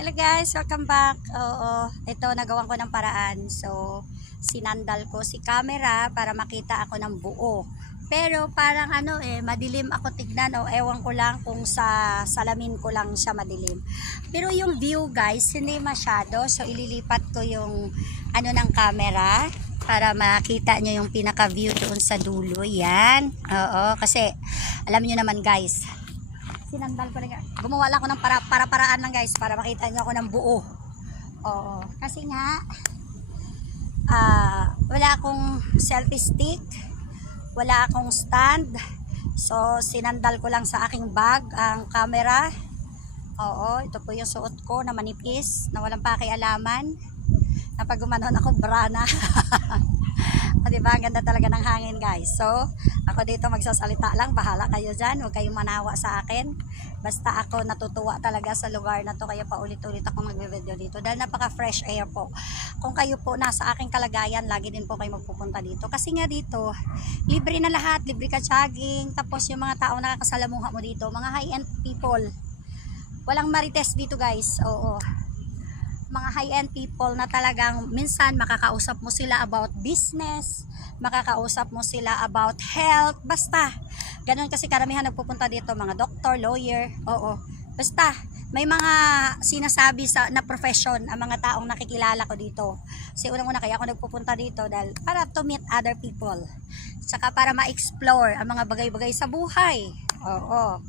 Hello guys, welcome back. Oo, ito nagawan ko ng paraan. So, sinandal ko si camera para makita ako ng buo. Pero parang madilim ako tignan o ewan ko lang kung sa salamin ko lang siya madilim. Pero yung view guys, hindi masyado. So, ililipat ko yung ng camera para makita nyo yung pinaka view doon sa dulo. Yan. Oo, kasi alam nyo naman guys, sinandal ko lang. Gumawa lang ako ng paraan lang guys para makita nyo ako ng buo. Oo. Kasi nga wala akong selfie stick, wala akong stand. So sinandal ko lang sa aking bag ang camera. Oo, ito po yung suot ko na manipis, na walang pakialaman. Na pag gumanon ako brana. O diba, ang ganda talaga ng hangin guys. So, ako dito magsasalita lang, bahala kayo dyan, huwag kayong manawa sa akin. Basta ako natutuwa talaga sa lugar na to, kaya paulit-ulit ako magbe-video dito dahil napaka fresh air po. Kung kayo po nasa aking kalagayan, lagi din po kayo magpupunta dito. Kasi nga dito, libre na lahat, libre ka jogging, tapos yung mga taong nakakasalamuha mo dito, mga high-end people. Walang marites dito guys, oo. Mga high-end people na talagang minsan makakausap mo sila about business, makakausap mo sila about health, basta. Ganun kasi karamihan nagpupunta dito, mga doctor, lawyer, oo. Basta, may mga sinasabi na profession ang mga taong nakikilala ko dito. Kasi unang-una kaya ako nagpupunta dito dahil para to meet other people. Saka para ma-explore ang mga bagay-bagay sa buhay. Oo.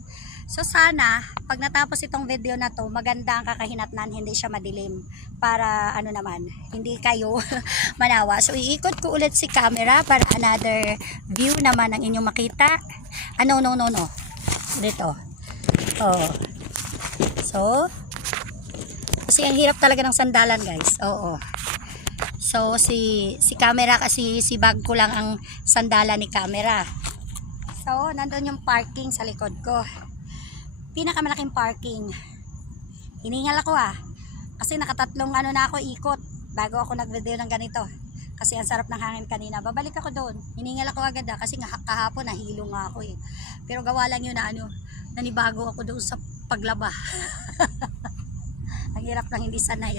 So sana, pag natapos itong video na to, maganda ang kakahinatnan, hindi siya madilim. Para hindi kayo manawa. So iikot ko ulit si camera para another view naman ang inyong makita. No. Dito. Oh. So, kasi ang hirap talaga ng sandalan guys. Oo. So si camera kasi si bag ko lang ang sandalan ni camera. So, nandun yung parking sa likod ko. Pinakamalaking parking. Hiningal ako kasi nakatatlong na ako ikot bago ako nag-video ng ganito kasi ang sarap ng hangin kanina. Babalik ako doon, hiningal ako agad kasi kahapon nahilo nga ako pero gawa lang yun na nanibago ako doon sa paglaba. Ang hirap ng hindi sanay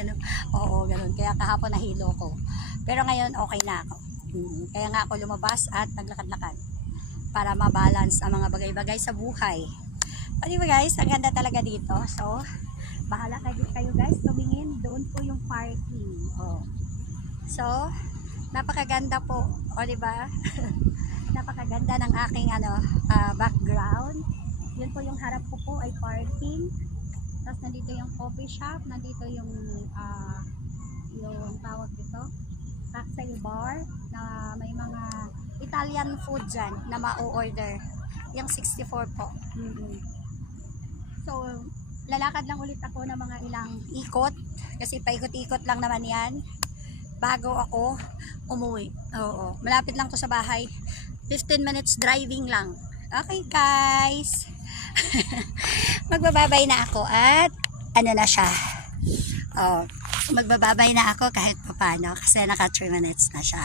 oo ganun, kaya kahapon nahilo ko pero ngayon okay na ako. Kaya nga ako lumabas at naglakad-lakad para mabalance ang mga bagay-bagay sa buhay. Di ba guys, ang ganda talaga dito. So, bahala kayo guys, tumingin. Doon po yung parking. Oh. So, napakaganda po. O di ba? Napakaganda ng aking background. Yun po yung harap ko po ay parking. Tapos nandito yung coffee shop, nandito yung tawag dito, cocktail bar na may mga Italian food dyan na ma-order. Yung 64 po. So, lalakad lang ulit ako ng mga ilang ikot kasi paikot-ikot lang naman yan bago ako umuwi. Oo, malapit lang to sa bahay, 15 minutes driving lang. Okay guys. Magbababay na ako at na siya. Magbababay na ako kahit paano kasi naka 3 minutes na siya.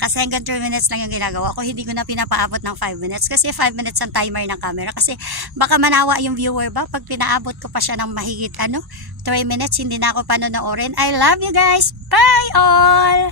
Kasi hanggang 3 minutes lang yung ginagawa ko. Hindi ko na pinapaabot ng 5 minutes. Kasi 5 minutes ang timer ng camera. Kasi baka manawa yung viewer ba pag pinaabot ko pa siya ng mahigit 3 minutes, hindi na ako panonoorin. I love you guys. Bye all!